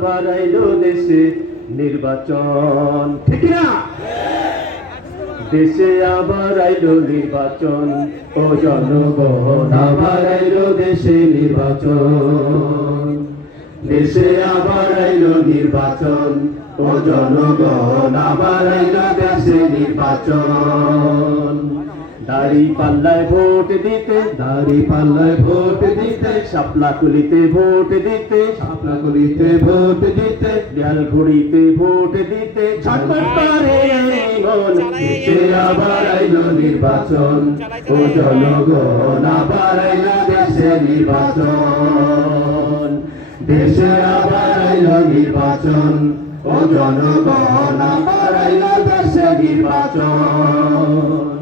আবার আইলো দেশে নির্বাচন, ঠিক না? দেশে আবার আইলো নির্বাচন, ও জনগণ আবার আইলো দেশে নির্বাচন। দেশে আবার আইলো নির্বাচন, ও জনগণ আবার আইলো দেশে নির্বাচন। দাড়ি পাল্লায় ভোট দিতে, দাড়ি পাল্লায় ভোট দিতে, শাপলাকুলিতে ভোট দিতে, শাপলাকুলিতে ভোট দিতে, দেয়ালঘড়িতে ভোট দিতে ছটফট করে মন। দেশে আবার আইলো নির্বাচন, ও জনগণ আবার আইলো দেশে নির্বাচন। দেশে আবার আইলো নির্বাচন, ও জনগণ আবার আইলো দেশে নির্বাচন।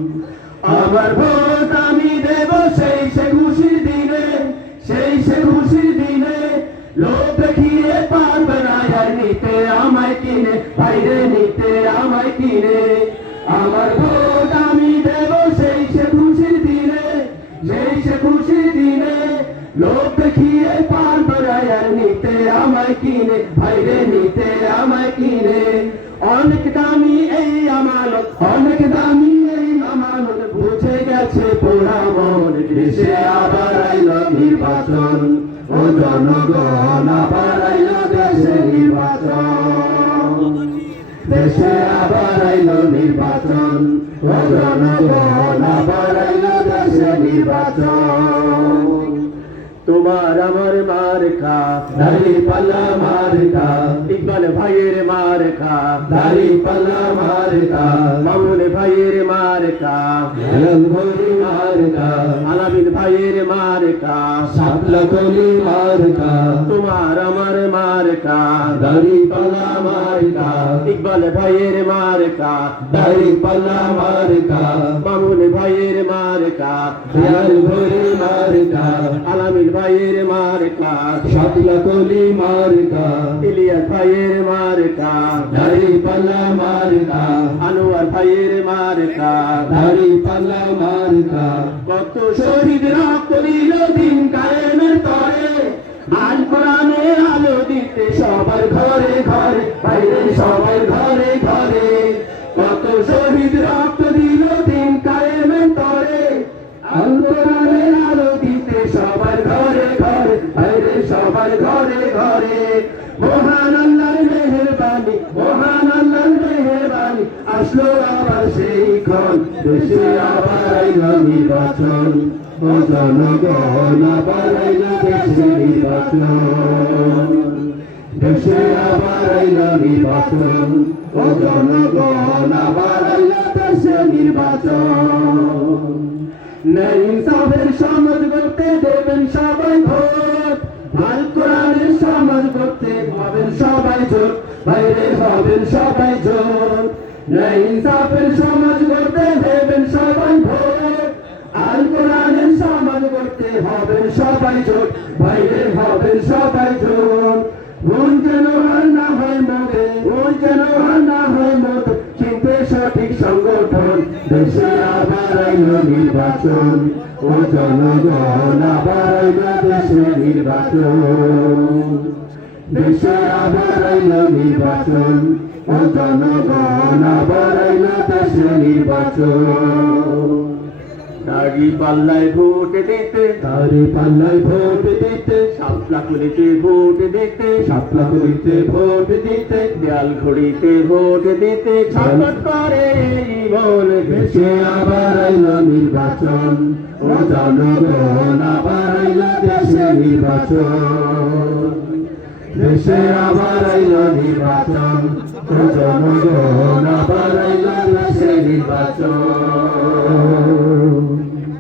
আমার ভোট আমি দেব সেই সে খুশির দিনে, সেই সে খুশির দিনে। লোক দেখিয়ে পারবে না আর নিতে আমায় কিনে, বাইরে নিতে আমায় কিনে। আমার ভোট আমি দেব সেই সে খুশির দিনে, সেই সে খুশির দিনে। লোক দেখিয়ে পারবে না আর নিতে আমায় কিনে, বাইরে নিতে আমায় কিনে। অনেক দামি এই আমানত, অনেক দামি এই আমানত, বুঝে গেছে পোড়া মন। দেশে আবার আইলো নির্বাচন, ও জনগণ আবার আইলো দেশে নির্বাচন। দেশে আবার আইলো নির্বাচন, ও জনগণ আবার আইলো দেশে নির্বাচন। তোমার আমার মার্কা দাঁড়িপাল্লা মার্কা, ইকবাল ভাইয়ের মার্কা দাঁড়িপাল্লা মার্কা, মামুন ভাইয়ের মার্কা দেয়ালঘড়ি মার্কা, আলামিন ভাইয়ের মার্কা শাপলাকুলি মার্কা। তোমার আমার মার্কা দাঁড়িপাল্লা মার্কা, ইকবাল ভাইয়ের মার্কা দাঁড়িপাল্লা মার্কা, মামুন ভাইয়ের মার্কা দেয়ালঘড়ি মার্কা, আলামিন ভাইয়ের মার্কা শাপলাকুলি মার্কা, ইলিয়াস ভাইয়ের মার্কা দাঁড়িপাল্লা মার্কা, আনোয়ার ভাইয়ের মার্কা দাঁড়িপাল্লা মার্কা। কত শহীদ রক্ত দিল দিন কায়েমের তরে, আল কোরআনে আলো দিতে সবার ঘরে ঘরে, বাইরে সবার ঘরে ঘরে। কত শহীদ রক্ত দিল দিন কায়েমের তরে, আল কোরআনে আলো দিতে সবার ঘরে ঘরে, বাইরে সবার ঘরে ঘরে। মহান আল্লাহর মেহেরবানি, মহান আল্লাহর মেহেরবানি, আসলো আবার সেই ক্ষণ। দেশে আবার আইলো নির্বাচন, ও জনগণ আবার আইলো দেশে নির্বাচন। দেশে আবার আইলো নির্বাচন, ও জনগণ আবার আইলো দেশে নির্বাচন। ন্যায় ইনসাফের সমাজ করতে দেবেন সবাই ভোট, আল কোরআনের সমাজ করতে হবেন সবাই জোট, বাইরে হবেন সবাই জোট। ন্যায় ইনসাফের সমাজ করতে দেবেন সবাই ভোট, আল কোরআনের সমাজ করতে হবেন সবাই জোট, বাইরে হবেন সবাই জোট। ভুল যেন আর না হয় মোদে, ভুল যেন আর না হয় মোদে, চিনতে সঠিক সংগঠন। দেশে আবার আইলো নির্বাচন, ও জনগণ আবার আইলো দেশে নির্বাচন। দেশে আবার আইলো নির্বাচন, ও জনগণ আবার আইলো দেশে নির্বাচন। দাড়ি পাল্লায় ভোট দিতে, দাড়ি পাল্লায় ভোট দিতে, শাপলাকুলিতে ভোট দিতে, শাপলাকুলিতে ভোট দিতে, দেয়ালঘড়িতে ভোট দিতে ছটফট করে মন। দেশে আবার আইলো নির্বাচন, ও জনগণ আবার আইলো দেশে নির্বাচন। দেশে আবার আইলো নির্বাচন, ও জনগণ আবার আইলো দেশে নির্বাচন।